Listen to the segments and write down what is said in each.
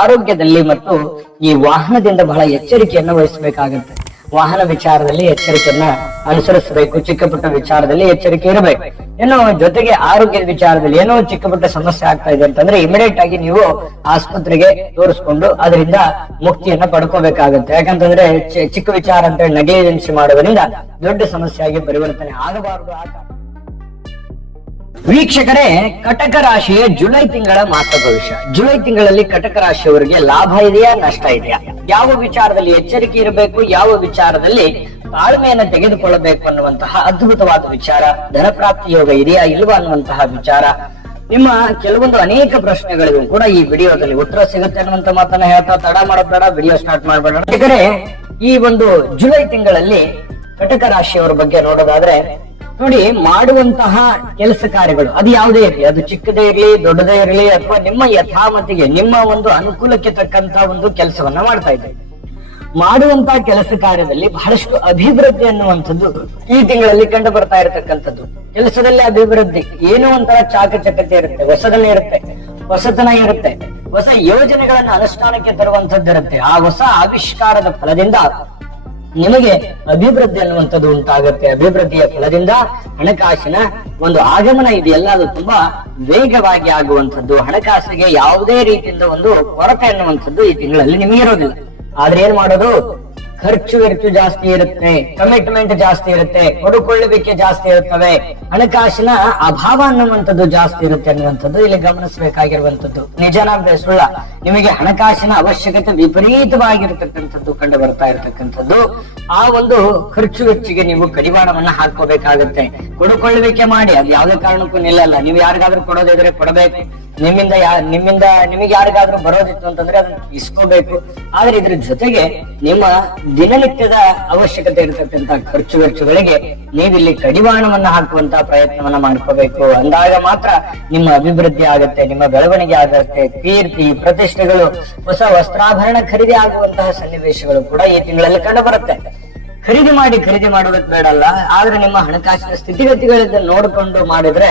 ಆರೋಗ್ಯದಲ್ಲಿ ಮತ್ತು ಈ ವಾಹನದಿಂದ ಬಹಳ ಎಚ್ಚರಿಕೆಯನ್ನು ವಹಿಸಬೇಕಾಗುತ್ತೆ. ವಾಹನ ವಿಚಾರದಲ್ಲಿ ಎಚ್ಚರಿಕೆಯನ್ನ ಅನುಸರಿಸಬೇಕು. ಚಿಕ್ಕ ಪುಟ್ಟ ವಿಚಾರದಲ್ಲಿ ಎಚ್ಚರಿಕೆ ಇರಬೇಕು. ಏನೋ ಜೊತೆಗೆ ಆರೋಗ್ಯದ ವಿಚಾರದಲ್ಲಿ ಏನೋ ಚಿಕ್ಕ ಪುಟ್ಟ ಸಮಸ್ಯೆ ಆಗ್ತಾ ಇದೆ ಅಂತಂದ್ರೆ ಇಮಿಡಿಯೇಟ್ ಆಗಿ ನೀವು ಆಸ್ಪತ್ರೆಗೆ ತೋರಿಸ್ಕೊಂಡು ಅದರಿಂದ ಮುಕ್ತಿಯನ್ನ ಪಡ್ಕೋಬೇಕಾಗುತ್ತೆ. ಯಾಕಂತಂದ್ರೆ ಚಿಕ್ಕ ವಿಚಾರ ಅಂತ ನೆಗ್ಲಿಜೆನ್ಸಿ ಮಾಡೋದ್ರಿಂದ ದೊಡ್ಡ ಸಮಸ್ಯೆಯಾಗಿ ಪರಿವರ್ತನೆ ಆಗಬಾರದು. ವೀಕ್ಷಕರೇ, ಕಟಕ ರಾಶಿಯ ಜುಲೈ ತಿಂಗಳ ಮಾಸ ಭವಿಷ್ಯ. ಜುಲೈ ತಿಂಗಳಲ್ಲಿ ಕಟಕ ರಾಶಿಯವರಿಗೆ ಲಾಭ ಇದೆಯಾ, ನಷ್ಟ ಇದೆಯಾ, ಯಾವ ವಿಚಾರದಲ್ಲಿ ಎಚ್ಚರಿಕೆ ಇರಬೇಕು, ಯಾವ ವಿಚಾರದಲ್ಲಿ ತಾಳ್ಮೆಯನ್ನು ತೆಗೆದುಕೊಳ್ಳಬೇಕು ಅನ್ನುವಂತಹ ಅದ್ಭುತವಾದ ವಿಚಾರ, ಧನಪ್ರಾಪ್ತಿ ಯೋಗ ಇದೆಯಾ ಇಲ್ವಾ ಅನ್ನುವಂತಹ ವಿಚಾರ, ನಿಮ್ಮ ಕೆಲವೊಂದು ಅನೇಕ ಪ್ರಶ್ನೆಗಳಿಗೂ ಕೂಡ ಈ ವಿಡಿಯೋದಲ್ಲಿ ಉತ್ತರ ಸಿಗುತ್ತೆ ಅನ್ನುವಂತ ಮಾತನ್ನ ಹೇಳ್ತಾ ತಡ ಮಾಡೋದ್ ಬೇಡ, ವಿಡಿಯೋ ಸ್ಟಾರ್ಟ್ ಮಾಡಬೇಡ. ವೀಕ್ಷಕರೇ, ಈ ಒಂದು ಜುಲೈ ತಿಂಗಳಲ್ಲಿ ಕಟಕ ರಾಶಿಯವರ ಬಗ್ಗೆ ನೋಡೋದಾದ್ರೆ ನೋಡಿ, ಮಾಡುವಂತಹ ಕೆಲಸ ಕಾರ್ಯಗಳು ಅದು ಯಾವುದೇ ಇರಲಿ, ಅದು ಚಿಕ್ಕದೇ ಇರಲಿ ದೊಡ್ಡದೇ ಇರಲಿ, ಅಥವಾ ನಿಮ್ಮ ಯಥಾಮತಿಗೆ ನಿಮ್ಮ ಒಂದು ಅನುಕೂಲಕ್ಕೆ ತಕ್ಕಂತ ಒಂದು ಕೆಲಸವನ್ನ ಮಾಡ್ತಾ ಇದ್ದೀವಿ. ಮಾಡುವಂತಹ ಕೆಲಸ ಕಾರ್ಯದಲ್ಲಿ ಬಹಳಷ್ಟು ಅಭಿವೃದ್ಧಿ ಅನ್ನುವಂಥದ್ದು ಈ ತಿಂಗಳಲ್ಲಿ ಕಂಡು ಬರ್ತಾ ಇರತಕ್ಕಂಥದ್ದು. ಕೆಲಸದಲ್ಲಿ ಅಭಿವೃದ್ಧಿ, ಏನೋ ಒಂಥರ ಚಾಕಚಕ್ಯತೆ ಇರುತ್ತೆ, ಹೊಸತನ ಇರುತ್ತೆ, ಹೊಸ ಯೋಜನೆಗಳನ್ನ ಅನುಷ್ಠಾನಕ್ಕೆ ತರುವಂತದ್ದು ಇರುತ್ತೆ. ಆ ಹೊಸ ಆವಿಷ್ಕಾರದ ಫಲದಿಂದ ನಿಮಗೆ ಅಭಿವೃದ್ಧಿ ಅನ್ನುವಂಥದ್ದು ಉಂಟಾಗುತ್ತೆ. ಅಭಿವೃದ್ಧಿಯ ಫಲದಿಂದ ಹಣಕಾಸಿನ ಒಂದು ಆಗಮನ ಇದೆಯಲ್ಲ, ಅದು ತುಂಬಾ ವೇಗವಾಗಿ ಆಗುವಂಥದ್ದು. ಹಣಕಾಸಿಗೆ ಯಾವುದೇ ರೀತಿಯಿಂದ ಒಂದು ಕೊರತೆ ಅನ್ನುವಂಥದ್ದು ಈ ತಿಂಗಳಲ್ಲಿ ನಿಮಗೆ ಇರೋದಿಲ್ಲ. ಆದ್ರೆ ಏನ್ ಮಾಡೋದು, ಖರ್ಚು ವೆಚ್ಚು ಜಾಸ್ತಿ ಇರುತ್ತೆ, ಕಮಿಟ್ಮೆಂಟ್ ಜಾಸ್ತಿ ಇರುತ್ತೆ, ಕೊಡುಕೊಳ್ಳುವಿಕೆ ಜಾಸ್ತಿ ಇರುತ್ತವೆ, ಹಣಕಾಸಿನ ಅಭಾವ ಅನ್ನುವಂಥದ್ದು ಜಾಸ್ತಿ ಇರುತ್ತೆ ಅನ್ನುವಂಥದ್ದು ಇಲ್ಲಿ ಗಮನಿಸಬೇಕಾಗಿರುವಂತದ್ದು. ನಿಜನ ಸುಳ್ಳ, ನಿಮಗೆ ಹಣಕಾಸಿನ ಅವಶ್ಯಕತೆ ವಿಪರೀತವಾಗಿರತಕ್ಕಂಥದ್ದು ಕಂಡು ಬರ್ತಾ ಇರತಕ್ಕಂಥದ್ದು. ಆ ಒಂದು ಖರ್ಚು ವೆಚ್ಚಿಗೆ ನೀವು ಕಡಿವಾಣವನ್ನ ಹಾಕೋಬೇಕಾಗತ್ತೆ. ಕೊಡುಕೊಳ್ಳುವಿಕೆ ಮಾಡಿ, ಅದು ಯಾವುದೇ ಕಾರಣಕ್ಕೂ ನಿಲ್ಲಲ್ಲ. ನೀವು ಯಾರಿಗಾದ್ರೂ ಕೊಡೋದಿದ್ರೆ ಕೊಡಬೇಕು, ನಿಮ್ಮಿಂದ ನಿಮಗೆ ಯಾರಿಗಾದ್ರೂ ಬರೋದಿತ್ತು ಅಂತಂದ್ರೆ ಅದನ್ನ ಇಸ್ಕೋಬೇಕು. ಆದ್ರೆ ಇದ್ರ ಜೊತೆಗೆ ನಿಮ್ಮ ದಿನನಿತ್ಯದ ಅವಶ್ಯಕತೆ ಇರತಕ್ಕಂತ ಖರ್ಚು ವೆಚ್ಚಗಳಿಗೆ ನೀವಿಲ್ಲಿ ಕಡಿವಾಣವನ್ನ ಹಾಕುವಂತಹ ಪ್ರಯತ್ನವನ್ನ ಮಾಡ್ಕೋಬೇಕು. ಅಂದಾಗ ಮಾತ್ರ ನಿಮ್ಮ ಅಭಿವೃದ್ಧಿ ಆಗತ್ತೆ, ನಿಮ್ಮ ಬೆಳವಣಿಗೆ ಆಗತ್ತೆ, ಕೀರ್ತಿ ಪ್ರತಿಷ್ಠೆಗಳು, ಹೊಸ ವಸ್ತ್ರಾಭರಣ ಖರೀದಿ ಆಗುವಂತಹ ಸನ್ನಿವೇಶಗಳು ಕೂಡ ಈ ತಿಂಗಳಲ್ಲಿ ಕಂಡು ಬರುತ್ತೆ. ಖರೀದಿ ಮಾಡೋದಕ್ಕೆ ಬೇಡಲ್ಲ, ಆದ್ರೆ ನಿಮ್ಮ ಹಣಕಾಸಿನ ಸ್ಥಿತಿಗತಿಗಳಿಂದ ನೋಡಿಕೊಂಡು ಮಾಡಿದ್ರೆ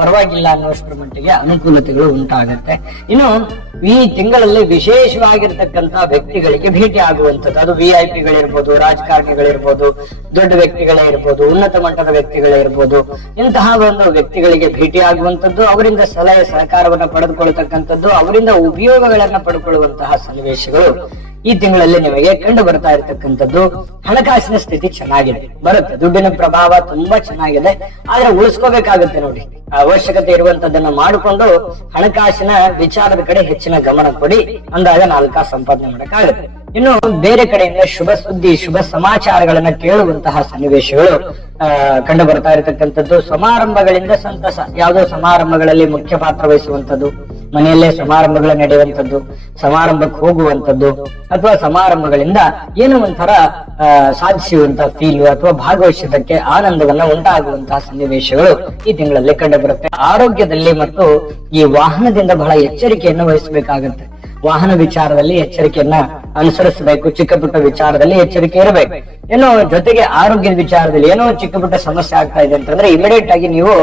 ಪರವಾಗಿಲ್ಲ ಅನ್ನೋಷ್ಟರ ಮಟ್ಟಿಗೆ ಅನುಕೂಲತೆಗಳು ಉಂಟಾಗತ್ತೆ. ಇನ್ನು ಈ ತಿಂಗಳಲ್ಲಿ ವಿಶೇಷವಾಗಿರ್ತಕ್ಕಂತಹ ವ್ಯಕ್ತಿಗಳಿಗೆ ಭೇಟಿ ಆಗುವಂಥದ್ದು, ಅದು VIP ಗಳಿರ್ಬೋದು, ರಾಜಕಾರಣಿಗಳಿರ್ಬೋದು, ದೊಡ್ಡ ವ್ಯಕ್ತಿಗಳೇ ಇರ್ಬೋದು, ಉನ್ನತ ಮಟ್ಟದ ವ್ಯಕ್ತಿಗಳೇ ಇರ್ಬೋದು, ಇಂತಹ ಒಂದು ವ್ಯಕ್ತಿಗಳಿಗೆ ಭೇಟಿ ಆಗುವಂಥದ್ದು, ಅವರಿಂದ ಸಲಹೆ ಸಹಕಾರವನ್ನ ಪಡೆದುಕೊಳ್ತಕ್ಕಂಥದ್ದು, ಅವರಿಂದ ಉಪಯೋಗಗಳನ್ನ ಪಡ್ಕೊಳ್ಳುವಂತಹ ಸನ್ನಿವೇಶಗಳು ಈ ತಿಂಗಳಲ್ಲಿ ನಿಮಗೆ ಕಂಡು ಬರ್ತಾ ಇರತಕ್ಕಂಥದ್ದು. ಹಣಕಾಸಿನ ಸ್ಥಿತಿ ಚೆನ್ನಾಗಿದೆ, ಬರುತ್ತೆ, ದುಡ್ಡಿನ ಪ್ರಭಾವ ತುಂಬಾ ಚೆನ್ನಾಗಿದೆ. ಆದ್ರೆ ಉಳಿಸ್ಕೋಬೇಕಾಗುತ್ತೆ ನೋಡಿ. ಅವಶ್ಯಕತೆ ಇರುವಂತದ್ದನ್ನ ಮಾಡಿಕೊಂಡು ಹಣಕಾಸಿನ ವಿಚಾರದ ಕಡೆ ಹೆಚ್ಚಿನ ಗಮನ ಕೊಡಿ, ಅಂದಾಗ 4 ಕಾಸು ಸಂಪಾದನೆ ಮಾಡಕ್ಕಾಗುತ್ತೆ. ಇನ್ನು ಬೇರೆ ಕಡೆಯಿಂದ ಶುಭ ಸುದ್ದಿ, ಶುಭ ಸಮಾಚಾರಗಳನ್ನ ಕೇಳುವಂತಹ ಸನ್ನಿವೇಶಗಳು ಕಂಡು ಬರ್ತಾ ಇರತಕ್ಕಂಥದ್ದು. ಸಮಾರಂಭಗಳಿಂದ ಸಂತಸ, ಯಾವುದೋ ಸಮಾರಂಭಗಳಲ್ಲಿ ಮುಖ್ಯ ಪಾತ್ರ ವಹಿಸುವಂತದ್ದು, ಮನೆಯಲ್ಲೇ ಸಮಾರಂಭಗಳು ನಡೆಯುವಂಥದ್ದು, ಸಮಾರಂಭಕ್ಕೆ ಹೋಗುವಂಥದ್ದು, ಅಥವಾ ಸಮಾರಂಭಗಳಿಂದ ಏನೋ ಒಂಥರ ಸಾಧಿಸುವಂತಹ ಫೀಲ್ ಅಥವಾ ಭಾಗವಹಿಸಿದ್ದಕ್ಕೆ ಆನಂದವನ್ನ ಉಂಟಾಗುವಂತಹ ಸನ್ನಿವೇಶಗಳು ಈ ತಿಂಗಳಲ್ಲಿ ಕಂಡು ಬರುತ್ತೆ. ಆರೋಗ್ಯದಲ್ಲಿ ಮತ್ತು ಈ ವಾಹನದಿಂದ ಬಹಳ ಎಚ್ಚರಿಕೆಯನ್ನು ವಹಿಸಬೇಕಾಗುತ್ತೆ. ವಾಹನ ವಿಚಾರದಲ್ಲಿ ಎಚ್ಚರಿಕೆಯನ್ನ ಅನುಸರಿಸಬೇಕು. ಚಿಕ್ಕ ಪುಟ್ಟ ವಿಚಾರದಲ್ಲಿ ಎಚ್ಚರಿಕೆ ಇರಬೇಕು. ಏನೋ ಜೊತೆಗೆ ಆರೋಗ್ಯದ ವಿಚಾರದಲ್ಲಿ ಏನೋ ಚಿಕ್ಕ ಪುಟ್ಟ ಸಮಸ್ಯೆ ಆಗ್ತಾ ಇದೆ ಅಂತಂದ್ರೆ ಇಮಿಡಿಯೇಟ್ ಆಗಿ ನೀವು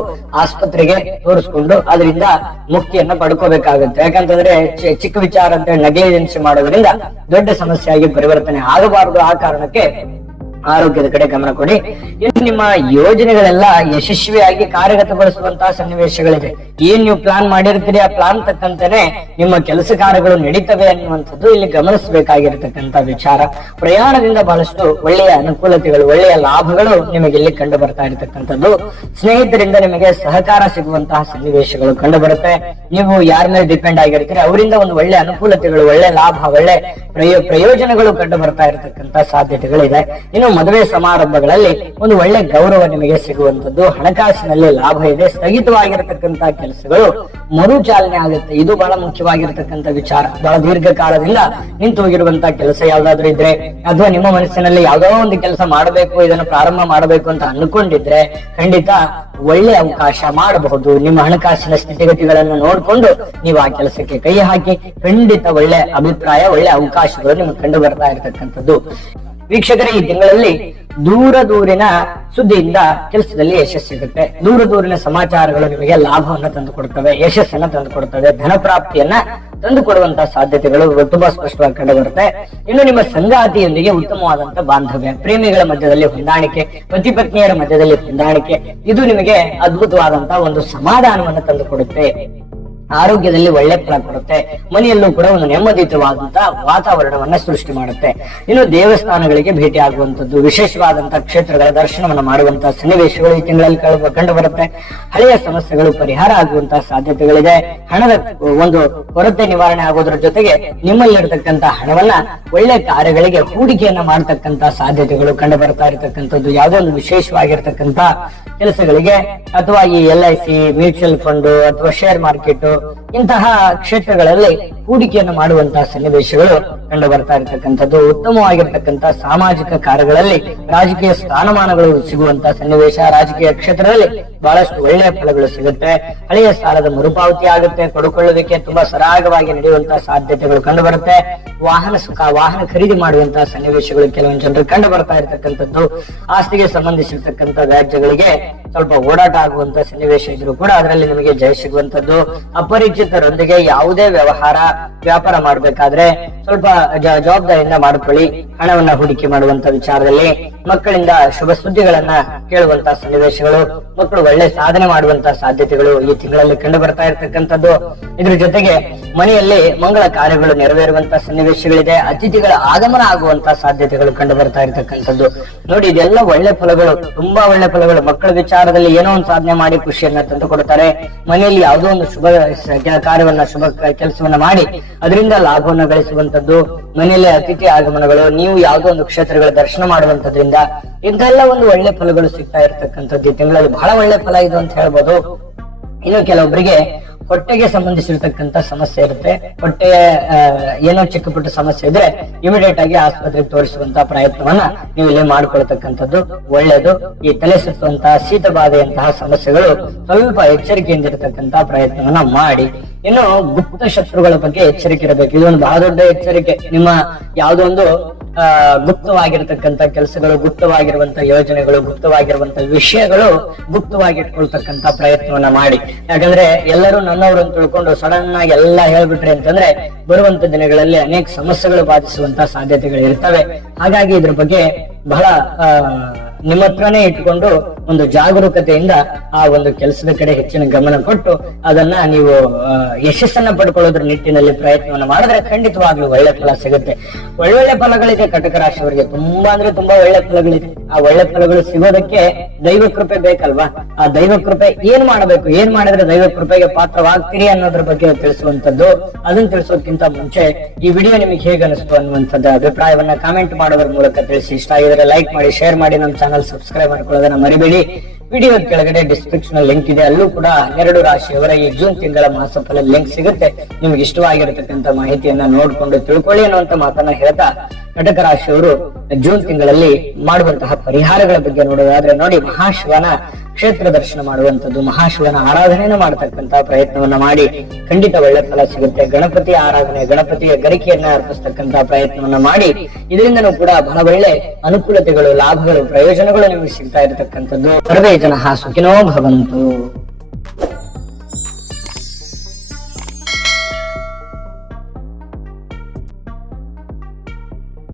ಆಸ್ಪತ್ರೆಗೆ ತೋರಿಸ್ಕೊಂಡು ಅದರಿಂದ ಮುಕ್ತಿಯನ್ನ ಪಡ್ಕೋಬೇಕಾಗುತ್ತೆ. ಯಾಕಂತಂದ್ರೆ ಚಿಕ್ಕ ವಿಚಾರ ಅಂತ ನೆಗ್ಲಿಜೆನ್ಸಿ ಮಾಡೋದ್ರಿಂದ ದೊಡ್ಡ ಸಮಸ್ಯೆಯಾಗಿ ಪರಿವರ್ತನೆ ಆಗಬಾರದು. ಆ ಕಾರಣಕ್ಕೆ ಆರೋಗ್ಯದ ಕಡೆ ಗಮನ ಕೊಡಿ. ಇನ್ನು ನಿಮ್ಮ ಯೋಜನೆಗಳೆಲ್ಲ ಯಶಸ್ವಿಯಾಗಿ ಕಾರ್ಯಗತಗೊಳಿಸುವಂತಹ ಸನ್ನಿವೇಶಗಳಿದೆ. ಏನ್ ನೀವು ಪ್ಲಾನ್ ಮಾಡಿರ್ತೀರಿ ಆ ಪ್ಲಾನ್ ತಕ್ಕಂತಾನೆ ನಿಮ್ಮ ಕೆಲಸ ಕಾರ್ಯಗಳು ನಡೀತವೆ ಅನ್ನುವಂಥದ್ದು ಇಲ್ಲಿ ಗಮನಿಸಬೇಕಾಗಿರ್ತಕ್ಕಂಥ ವಿಚಾರ. ಪ್ರಯಾಣದಿಂದ ಬಹಳಷ್ಟು ಒಳ್ಳೆಯ ಅನುಕೂಲತೆಗಳು, ಒಳ್ಳೆಯ ಲಾಭಗಳು ನಿಮಗೆ ಇಲ್ಲಿ ಕಂಡು ಬರ್ತಾ ಇರತಕ್ಕಂಥದ್ದು. ಸ್ನೇಹಿತರಿಂದ ನಿಮಗೆ ಸಹಕಾರ ಸಿಗುವಂತಹ ಸನ್ನಿವೇಶಗಳು ಕಂಡು ಬರುತ್ತೆ. ನೀವು ಯಾರ ಮೇಲೆ ಡಿಪೆಂಡ್ ಆಗಿರ್ತೀರಿ ಅವರಿಂದ ಒಂದು ಒಳ್ಳೆ ಅನುಕೂಲತೆಗಳು, ಒಳ್ಳೆ ಲಾಭ, ಒಳ್ಳೆ ಪ್ರಯೋಜನಗಳು ಕಂಡು ಬರ್ತಾ ಇರತಕ್ಕಂತ ಸಾಧ್ಯತೆಗಳಿದೆ. ಇನ್ನು ಮದುವೆ ಸಮಾರಂಭಗಳಲ್ಲಿ ಒಂದು ಒಳ್ಳೆ ಗೌರವ ನಿಮಗೆ ಸಿಗುವಂತದ್ದು, ಹಣಕಾಸಿನಲ್ಲಿ ಲಾಭ ಇದೆ. ಸ್ಥಗಿತವಾಗಿರತಕ್ಕಂತಹ ಕೆಲಸಗಳು ಮರುಚಾಲನೆ ಆಗುತ್ತೆ. ಇದು ಬಹಳ ಮುಖ್ಯವಾಗಿರ್ತಕ್ಕಂಥ ವಿಚಾರ. ಬಹಳ ದೀರ್ಘಕಾಲದಿಂದ ನಿಂತು ಹೋಗಿರುವಂತಹ ಕೆಲಸ ಯಾವ್ದಾದ್ರು ಇದ್ರೆ, ಅಥವಾ ನಿಮ್ಮ ಮನಸ್ಸಿನಲ್ಲಿ ಯಾವ್ದೋ ಒಂದು ಕೆಲಸ ಮಾಡಬೇಕು, ಇದನ್ನು ಪ್ರಾರಂಭ ಮಾಡಬೇಕು ಅಂತ ಅನ್ಕೊಂಡಿದ್ರೆ ಖಂಡಿತ ಒಳ್ಳೆ ಅವಕಾಶ ಮಾಡಬಹುದು. ನಿಮ್ಮ ಹಣಕಾಸಿನ ಸ್ಥಿತಿಗತಿಗಳನ್ನು ನೋಡ್ಕೊಂಡು ನೀವು ಆ ಕೆಲಸಕ್ಕೆ ಕೈ ಹಾಕಿ ಖಂಡಿತ ಒಳ್ಳೆ ಅಭಿಪ್ರಾಯ, ಒಳ್ಳೆ ಅವಕಾಶಗಳು ನಿಮ್ಗೆ ಕಂಡು ಬರ್ತಾ ಇರತಕ್ಕಂಥದ್ದು. ವೀಕ್ಷಕರೇ, ಈ ತಿಂಗಳಲ್ಲಿ ದೂರಿನ ಸುದ್ದಿಯಿಂದ ಕೆಲಸದಲ್ಲಿ ಯಶಸ್ಸಿರುತ್ತೆ. ದೂರಿನ ಸಮಾಚಾರಗಳು ನಿಮಗೆ ಲಾಭವನ್ನು ತಂದುಕೊಡ್ತವೆ, ಯಶಸ್ಸನ್ನ ತಂದುಕೊಡ್ತವೆ, ಧನ ಪ್ರಾಪ್ತಿಯನ್ನ ತಂದು ಕೊಡುವಂತಹ ಸಾಧ್ಯತೆಗಳು ತುಂಬಾ ಸ್ಪಷ್ಟವಾಗಿ ಕಂಡು ಬರುತ್ತೆ. ಇನ್ನು ನಿಮ್ಮ ಸಂಗಾತಿಯೊಂದಿಗೆ ಉತ್ತಮವಾದಂತ ಬಾಂಧವ್ಯ, ಪ್ರೇಮಿಗಳ ಮಧ್ಯದಲ್ಲಿ ಹೊಂದಾಣಿಕೆ, ಪತಿ ಪತ್ನಿಯರ ಮಧ್ಯದಲ್ಲಿ ಹೊಂದಾಣಿಕೆ, ಇದು ನಿಮಗೆ ಅದ್ಭುತವಾದಂತಹ ಒಂದು ಸಮಾಧಾನವನ್ನು ತಂದು ಕೊಡುತ್ತೆ. ಆರೋಗ್ಯದಲ್ಲಿ ಒಳ್ಳೆ ಫಲ ಕೊಡುತ್ತೆ. ಮನೆಯಲ್ಲೂ ಕೂಡ ಒಂದು ನೆಮ್ಮದಿಯುತವಾದಂತಹ ವಾತಾವರಣವನ್ನ ಸೃಷ್ಟಿ ಮಾಡುತ್ತೆ. ಇನ್ನು ದೇವಸ್ಥಾನಗಳಿಗೆ ಭೇಟಿ ಆಗುವಂತದ್ದು, ವಿಶೇಷವಾದಂತಹ ಕ್ಷೇತ್ರಗಳ ದರ್ಶನವನ್ನು ಮಾಡುವಂತಹ ಸನ್ನಿವೇಶಗಳು ಈ ತಿಂಗಳಲ್ಲಿ ಕಂಡು ಬರುತ್ತೆ. ಹಳೆಯ ಸಮಸ್ಯೆಗಳು ಪರಿಹಾರ ಆಗುವಂತಹ ಸಾಧ್ಯತೆಗಳಿದೆ. ಹಣದ ಒಂದು ಕೊರತೆ ನಿವಾರಣೆ ಆಗೋದ್ರ ಜೊತೆಗೆ ನಿಮ್ಮಲ್ಲಿರತಕ್ಕಂತಹ ಹಣವನ್ನ ಒಳ್ಳೆ ಕಾರ್ಯಗಳಿಗೆ ಹೂಡಿಕೆಯನ್ನ ಮಾಡತಕ್ಕಂತಹ ಸಾಧ್ಯತೆಗಳು ಕಂಡು ಬರ್ತಾ ಇರತಕ್ಕಂಥದ್ದು. ಯಾವುದೇ ಒಂದು ವಿಶೇಷವಾಗಿರ್ತಕ್ಕಂತ ಕೆಲಸಗಳಿಗೆ ಅಥವಾ ಈ LIC, ಮ್ಯೂಚುವಲ್ ಫಂಡ್ ಅಥವಾ ಶೇರ್ ಮಾರ್ಕೆಟ್ ಇಂತಹ ಕ್ಷೇತ್ರಗಳಲ್ಲಿ ಹೂಡಿಕೆಯನ್ನು ಮಾಡುವಂತಹ ಸನ್ನಿವೇಶಗಳು ಕಂಡು ಬರ್ತಾ ಇರತಕ್ಕಂಥದ್ದು. ಉತ್ತಮವಾಗಿರ್ತಕ್ಕಂತಹ ಸಾಮಾಜಿಕ ಕಾರ್ಯಗಳಲ್ಲಿ ರಾಜಕೀಯ ಸ್ಥಾನಮಾನಗಳು ಸಿಗುವಂತಹ ಸನ್ನಿವೇಶ, ರಾಜಕೀಯ ಕ್ಷೇತ್ರದಲ್ಲಿ ಬಹಳಷ್ಟು ಒಳ್ಳೆಯ ಫಲಗಳು ಸಿಗುತ್ತೆ. ಹಳೆಯ ಸಾಲದ ಮರುಪಾವತಿ ಆಗುತ್ತೆ. ಕೊಡುಕೊಳ್ಳೋದಕ್ಕೆ ತುಂಬಾ ಸರಾಗವಾಗಿ ನಡೆಯುವಂತಹ ಸಾಧ್ಯತೆಗಳು ಕಂಡು ಬರುತ್ತೆ. ವಾಹನ ಖರೀದಿ ಮಾಡುವಂತಹ ಸನ್ನಿವೇಶಗಳು ಕೆಲವೊಂದು ಜನರು ಕಂಡು ಬರ್ತಾ ಇರತಕ್ಕಂಥದ್ದು. ಆಸ್ತಿಗೆ ಸಂಬಂಧಿಸಿರ್ತಕ್ಕಂಥ ವ್ಯಾಜ್ಯಗಳಿಗೆ ಸ್ವಲ್ಪ ಓಡಾಟ ಆಗುವಂತ ಸನ್ನಿವೇಶ ಇದ್ರೂ ಕೂಡ ಅದರಲ್ಲಿ ನಿಮಗೆ ಜಯ ಸಿಗುವಂತದ್ದು. ಅಪರಿಚಿತರೊಂದಿಗೆ ಯಾವುದೇ ವ್ಯಾಪಾರ ಮಾಡ್ಬೇಕಾದ್ರೆ ಸ್ವಲ್ಪ ಜವಾಬ್ದಾರಿಯಿಂದ ಮಾಡ್ಕೊಳ್ಳಿ. ಹಣವನ್ನ ಹೂಡಿಕೆ ಮಾಡುವಂತ ವಿಚಾರದಲ್ಲಿ ಮಕ್ಕಳಿಂದ ಶುಭ ಸುದ್ದಿಗಳನ್ನ ಕೇಳುವಂತಹ ಸನ್ನಿವೇಶಗಳು, ಮಕ್ಕಳು ಒಳ್ಳೆ ಸಾಧನೆ ಮಾಡುವಂತಹ ಸಾಧ್ಯತೆಗಳು ಈ ತಿಂಗಳಲ್ಲಿ ಕಂಡು ಬರ್ತಾ ಇರತಕ್ಕಂಥದ್ದು. ಇದ್ರ ಜೊತೆಗೆ ಮನೆಯಲ್ಲಿ ಮಂಗಳ ಕಾರ್ಯಗಳು ನೆರವೇರುವಂತಹ ಸನ್ನಿವೇಶಗಳಿದೆ. ಅತಿಥಿಗಳ ಆಗಮನ ಆಗುವಂತಹ ಸಾಧ್ಯತೆಗಳು ಕಂಡು ಬರ್ತಾ ಇರತಕ್ಕಂಥದ್ದು. ನೋಡಿ, ಇದೆಲ್ಲ ಒಳ್ಳೆ ಫಲಗಳು, ತುಂಬಾ ಒಳ್ಳೆ ಫಲಗಳು. ಮಕ್ಕಳ ವಿಚಾರದಲ್ಲಿ ಏನೋ ಒಂದು ಸಾಧನೆ ಮಾಡಿ ಖುಷಿಯನ್ನ ತಂದು ಕೊಡ್ತಾರೆ. ಮನೆಯಲ್ಲಿ ಯಾವುದೋ ಒಂದು ಶುಭ ಕಾರ್ಯವನ್ನ, ಶುಭ ಕೆಲಸವನ್ನ ಮಾಡಿ ಅದರಿಂದ ಲಾಭವನ್ನ ಗಳಿಸುವಂತದ್ದು. ಮನೆಯಲ್ಲಿ ಅತಿಥಿ ಆಗಮನಗಳು, ನೀವು ಯಾವುದೋ ಒಂದು ಕ್ಷೇತ್ರಗಳ ದರ್ಶನ ಮಾಡುವಂತದ್ರಿಂದ ಇಂತೆಲ್ಲ ಒಂದು ಒಳ್ಳೆ ಫಲಗಳು ಸಿಗ್ತಾ ಇರ್ತಕ್ಕಂಥದ್ದು. ಈ ತಿಂಗಳಲ್ಲಿ ಬಹಳ ಒಳ್ಳೆ ಫಲ ಇದು ಅಂತ ಹೇಳ್ಬೋದು. ಇನ್ನು ಕೆಲವೊಬ್ಬರಿಗೆ ಹೊಟ್ಟೆಗೆ ಸಂಬಂಧಿಸಿರ್ತಕ್ಕಂಥ ಸಮಸ್ಯೆ ಇರುತ್ತೆ. ಹೊಟ್ಟೆಯ ಏನೋ ಚಿಕ್ಕ ಪುಟ್ಟ ಸಮಸ್ಯೆ ಇದ್ರೆ ಇಮಿಡಿಯೇಟ್ ಆಗಿ ಆಸ್ಪತ್ರೆಗೆ ತೋರಿಸುವಂತಹ ಪ್ರಯತ್ನವನ್ನ ನೀವು ಇಲ್ಲಿ ಮಾಡ್ಕೊಳ್ತಕ್ಕಂಥದ್ದು ಒಳ್ಳೆಯದು. ಈ ತಲೆ ಸುತ್ತುವಂತಹ ಶೀತ ಬಾಧೆಯಂತಹ ಸಮಸ್ಯೆಗಳು ಸ್ವಲ್ಪ ಎಚ್ಚರಿಕೆಯಿಂದ ಇರತಕ್ಕಂತಹ ಪ್ರಯತ್ನವನ್ನ ಮಾಡಿ. ಇನ್ನು ಗುಪ್ತ ಶತ್ರುಗಳ ಬಗ್ಗೆ ಎಚ್ಚರಿಕೆ ಇರಬೇಕು. ಇದೊಂದು ಬಹಳ ದೊಡ್ಡ ಎಚ್ಚರಿಕೆ. ನಿಮ್ಮ ಯಾವುದೋ ಒಂದು ಗುಪ್ತವಾಗಿರ್ತಕ್ಕಂಥ ಕೆಲಸಗಳು, ಗುಪ್ತವಾಗಿರುವಂತ ಯೋಜನೆಗಳು, ಗುಪ್ತವಾಗಿರುವಂತ ವಿಷಯಗಳು ಗುಪ್ತವಾಗಿ ಇಟ್ಕೊಳ್ತಕ್ಕಂತ ಪ್ರಯತ್ನವನ್ನ ಮಾಡಿ. ಯಾಕಂದ್ರೆ ಎಲ್ಲರೂ ನನ್ನವರು ಅಂತ ತಿಳ್ಕೊಂಡು ಸಡನ್ ಆಗಿ ಎಲ್ಲಾ ಹೇಳ್ಬಿಟ್ರಿ ಅಂತಂದ್ರೆ ಬರುವಂತ ದಿನಗಳಲ್ಲಿ ಅನೇಕ ಸಮಸ್ಯೆಗಳು ಬಾಧಿಸುವಂತ ಸಾಧ್ಯತೆಗಳು ಇರ್ತವೆ. ಹಾಗಾಗಿ ಇದ್ರ ಬಗ್ಗೆ ಬಹಳ ನಿಮ್ಮ ಹತ್ರನೇ ಇಟ್ಕೊಂಡು ಒಂದು ಜಾಗರೂಕತೆಯಿಂದ ಆ ಒಂದು ಕೆಲಸದ ಕಡೆ ಹೆಚ್ಚಿನ ಗಮನ ಕೊಟ್ಟು ಅದನ್ನ ನೀವು ಯಶಸ್ಸನ್ನ ಪಡ್ಕೊಳ್ಳೋದ್ರ ನಿಟ್ಟಿನಲ್ಲಿ ಪ್ರಯತ್ನವನ್ನ ಮಾಡಿದ್ರೆ ಖಂಡಿತವಾಗ್ಲೂ ಒಳ್ಳೆ ಫಲ ಸಿಗುತ್ತೆ. ಒಳ್ಳೊಳ್ಳೆ ಫಲಗಳಿದೆ ಕಟಕ ರಾಶಿಯವರಿಗೆ, ತುಂಬಾ ಅಂದ್ರೆ ತುಂಬಾ ಒಳ್ಳೆ ಫಲಗಳಿದೆ. ಆ ಒಳ್ಳೆ ಫಲಗಳು ಸಿಗೋದಕ್ಕೆ ದೈವ ಕೃಪೆ ಬೇಕಲ್ವಾ? ಆ ದೈವ ಕೃಪೆ ಏನ್ ಮಾಡಬೇಕು, ಏನ್ ಮಾಡಿದ್ರೆ ದೈವ ಕೃಪೆಗೆ ಪಾತ್ರವಾಗ್ತೀರಿ ಅನ್ನೋದ್ರ ಬಗ್ಗೆ ತಿಳಿಸುವಂತದ್ದು. ಅದನ್ನ ತಿಳಿಸೋದಕ್ಕಿಂತ ಮುಂಚೆ ಈ ವಿಡಿಯೋ ನಿಮಗೆ ಹೇಗೆ ಅನಿಸ್ತು ಅನ್ನುವಂಥದ್ದು ಅಭಿಪ್ರಾಯವನ್ನ ಕಾಮೆಂಟ್ ಮಾಡೋದ್ರ ಮೂಲಕ ತಿಳಿಸಿ. ಇಷ್ಟ ಆಗಿದ್ರೆ ಲೈಕ್ ಮಾಡಿ, ಶೇರ್ ಮಾಡಿ, ನಮ್ಮ ಚಾನಲ್ ಸಬ್ಸ್ಕ್ರೈಬ್ ಮಾಡ್ಕೊಳ್ಳೋದನ್ನ ಮರಿಬೇಡಿ. ವಿಡಿಯೋ ಕೆಳಗಡೆ ಡಿಸ್ಕ್ರಿಪ್ಷನ್ ಲಿಂಕ್ ಇದೆ, ಅಲ್ಲೂ ಕೂಡ 12 ರಾಶಿಯವರ ಈ ಜೂನ್ ತಿಂಗಳ ಮಾಸಫಲ ಲಿಂಕ್ ಸಿಗುತ್ತೆ. ನಿಮ್ಗೆ ಇಷ್ಟವಾಗಿರತಕ್ಕಂತ ಮಾಹಿತಿಯನ್ನ ನೋಡ್ಕೊಂಡು ತಿಳ್ಕೊಳ್ಳಿ ಅನ್ನುವಂತ ಮಾತನ್ನ ಹೇಳ್ತಾ, ಕಟಕ ರಾಶಿಯವರು ಜೂನ್ ತಿಂಗಳಲ್ಲಿ ಮಾಡುವಂತಹ ಪರಿಹಾರಗಳ ಬಗ್ಗೆ ನೋಡೋದಾದ್ರೆ ನೋಡಿ, ಮಹಾಶಿವನ ಕ್ಷೇತ್ರ ದರ್ಶನ ಮಾಡುವಂತದ್ದು, ಮಹಾಶಿವನ ಆರಾಧನೆಯನ್ನು ಮಾಡತಕ್ಕಂತಹ ಪ್ರಯತ್ನವನ್ನ ಮಾಡಿ ಖಂಡಿತ ಒಳ್ಳೆ ಫಲ ಸಿಗುತ್ತೆ. ಗಣಪತಿಯ ಆರಾಧನೆ, ಗಣಪತಿಯ ಗರಿಕೆಯನ್ನ ಅರ್ಪಿಸ್ತಕ್ಕಂತಹ ಪ್ರಯತ್ನವನ್ನ ಮಾಡಿ ಇದರಿಂದನೂ ಕೂಡ ಬಹಳ ಒಳ್ಳೆ ಅನುಕೂಲತೆಗಳು, ಲಾಭಗಳು, ಪ್ರಯೋಜನಗಳು ನಿಮಗೆ ಸಿಗ್ತಾ ಇರತಕ್ಕಂಥದ್ದು. ಸರ್ವೇ ಜನಃ ಸುಖಿನೋ ಭವಂತು.